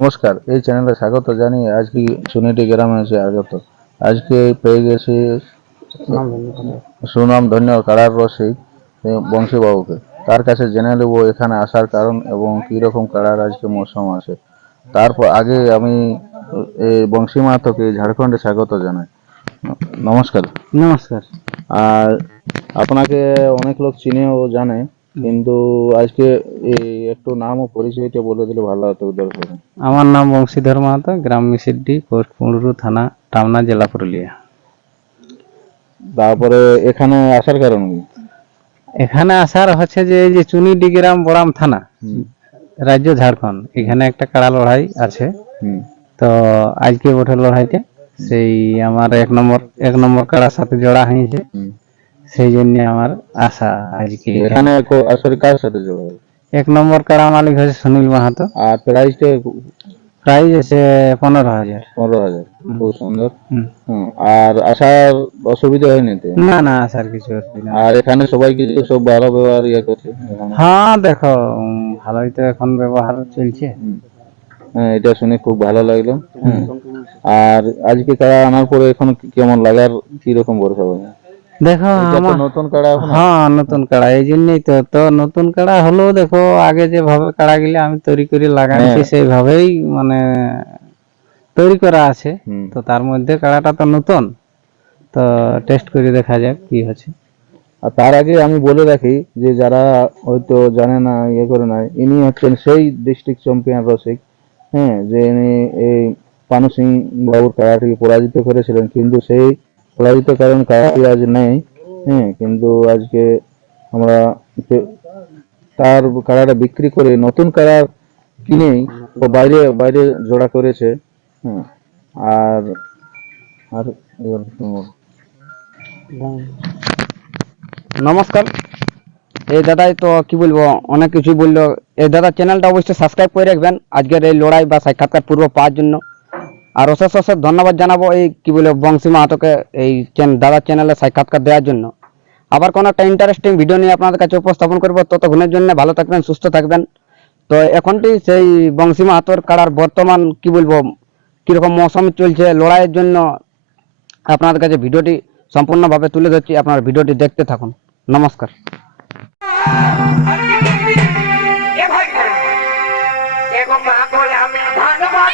নমস্কার, এই চ্যানেলে স্বাগত জানিয়ে আজকে সুনেটি গ্রামে এসে আগত। আজকে পেয়ে গেছি সুনামধন্য কারার রসিক বংশীবাবুকে। তার কাছে জেনে নেব এখানে আসার কারণ এবং কি রকম কারার আজকে মৌসুম আছে। তারপর আগে আমি এই বংশী মাহাতোকে ঝাড়খণ্ডে স্বাগত জানাই। নমস্কার। নমস্কার। আর আপনাকে অনেক লোক চিনেও জানে, কিন্তু আজকে এই একটু নাম ও পরিচয়টা বলে দিলে ভালো হতো দর্শক। আমার নাম বংশীধর মাহাতো, গ্রাম মিসিড্ডি, পোস্ট পুংরু, থানা টামনা, জেলা পুরুলিয়া। তারপরে এখানে আসার কারণ কি? এখানে আসার হচ্ছে যে এই যে চুনিডি গ্রাম, বড়াম থানা, রাজ্য ঝাড়খণ্ড, এখানে একটা কাড়া লড়াই আছে। তো আজকে বটে লড়াইতে সেই আমার এক নম্বর কাড়ার সাথে জোড়া হয়েছে, সেই জন্য আমার আশা আজকে। এখানে আসলে কার সাথে জোড়া হবে? এক নম্বর কাড়া মালিক হচ্ছে সুনীল মাহাতো। আর প্রাইসটা? প্রাইস আছে 15,000। 15,000। খুব সুন্দর। আর আসার অসুবিধা হয়নি তো? না না, আসার কিছু অসুবিধা নেই। আর এখানে সবাই কিছু সব ভালো ব্যবহার করছে এখানে? হ্যাঁ দেখো, ভালোই তো এখন ব্যবহার চলছে। হ্যাঁ, এটা শুনে খুব ভালো লাগলো। আর আজকে কাড়া আনার পরে এখন কেমন লাগার কি রকম ভরসা হবে? দেখো এটা তো নতুন কাড়া এখন। হ্যাঁ নতুন কাড়া, এই জন্যই তো নতুন কাড়া হলেও দেখো আগে যেভাবে কাড়া গুলি আমি তৈরি করে লাগাচ্ছি সেইভাবেই মানে তৈরি করা আছে। তো তার মধ্যে কাড়াটা তো নতুন, তো টেস্ট করে দেখা যাক কি হচ্ছে। আর তার আগে আমি বলে রাখি যে যারা হয়তো জানে না, করে না, ইনি হচ্ছেন সেই ডিস্ট্রিক্ট চ্যাম্পিয়ন রসিক। হ্যাঁ, যে ইনি এই পানু সিং বাবুর কাড়াটিকে পরাজিত করেছিলেন, কিন্তু সেই পরাজিত কারণ কাড়াটি আজ নেই। হ্যাঁ, কিন্তু আজকে আমরা তার কাড়াটা বিক্রি করে নতুন কাড়া কিনেই ও বাইরে বাইরে জোড়া করেছে। হ্যাঁ, আর আর নমস্কার। এই দাদাই তো কি বলবো, অনেক কিছু বললো। এই দাদা চ্যানেলটা অবশ্যই সাবস্ক্রাইব করে রাখবেন আজকের এই লড়াই বা সাক্ষাৎকার পূর্ব পাওয়ার জন্য। আর অশেষ অশেষ ধন্যবাদ জানাবো এই কি বলবো বংশী মাহাতোকে এই দাদার চ্যানেলে সাক্ষাৎকার দেওয়ার জন্য। আবার কোনো একটা ইন্টারেস্টিং ভিডিও নিয়ে আপনাদের কাছে উপস্থাপন করবো। ততক্ষণের জন্য ভালো থাকবেন, সুস্থ থাকবেন। তো এখনটি সেই বংশী মাহাতোর কাড়ার বর্তমান কি বলবো কিরকম মৌসুম চলছে লড়াইয়ের জন্য আপনাদের কাছে ভিডিওটি সম্পূর্ণভাবে তুলে ধরছি। আপনারা ভিডিওটি দেখতে থাকুন। নমস্কার। এগো মা বলে আমি ধন্যবাদ